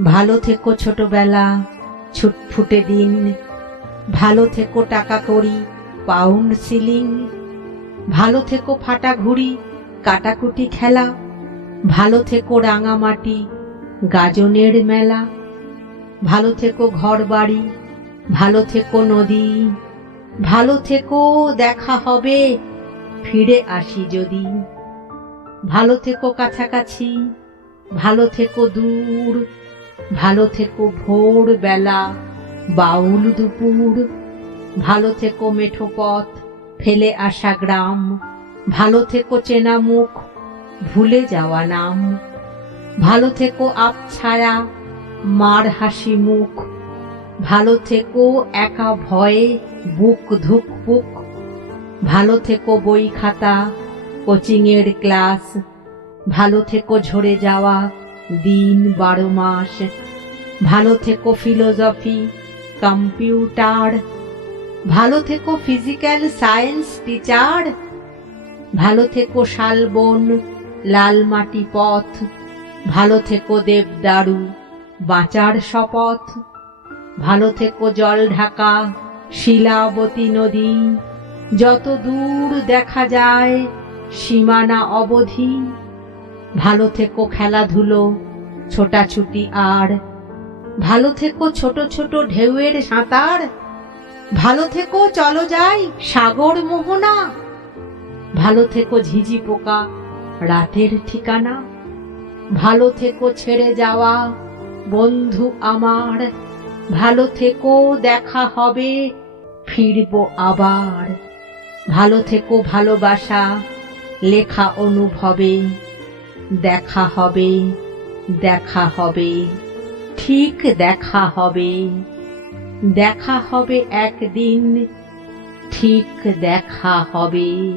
ভালো থেকো ছোটবেলা, ছুটফুটে দিন। ভালো থেকো টাকা কড়ি, পাউন্ড সিলিং। ভালো থেকো ফাটা ঘুড়ি, কাটাকুটি খেলা। ভালো থেকো রাঙামাটি, গাজনের মেলা। ভালো থেকো ঘর বাড়ি, ভালো থেকো নদী। ভালো থেকো, দেখা হবে, ফিরে আসি যদি। ভালো থেকো কাছাকাছি, ভালো থেকো দূর। ভালো থেকো ভোর বেলা, বাউল দুপুর। ভালো থেকো মেঠো পথ, ফেলে আসা গ্রাম। ভালো থেকো চেনা মুখ, ভুলে যাওয়া নাম। ভালো থেকো আবছায়া, মার হাসি মুখ। ভালো থেকো একা ভয়ে, বুক ধুকপুক। ভালো থেকো বই খাতা, কোচিংয়ের ক্লাস। ভালো থেকো ঝরে যাওয়া দিন 12 মাস। ভালো থেকো ফিলোসফি, কম্পিউটার। ভালো থেকো ফিজিক্যাল সায়েন্স টিচার। ভালো থেকো শালবন, লাল মাটি পথ। ভালো থেকো দেবদারু, বাঁচার শপথ। ভালো থেকো জল ঢাকা শিলাবতী নদী। যত দূর দেখা যায় সীমানা অবধি। ভালো থেকো খেলাধুলো, ছোটাছুটি আর। ভালো থেকো ছোট ছোট ঢেউয়ের সাঁতার। ভালো থেকো চলো যাই সাগর মোহনা। ভালো থেকো ঝিঝি পোকা, রাতের ঠিকানা। ভালো থেকো ছেড়ে যাওয়া বন্ধু আমার। ভালো থেকো, দেখা হবে, ফিরবো আবার। ভালো থেকো ভালোবাসা, লেখা অনুভবে। দেখা হবে, দেখা হবে, ঠিক দেখা হবে। দেখা হবে একদিন, ঠিক দেখা হবে।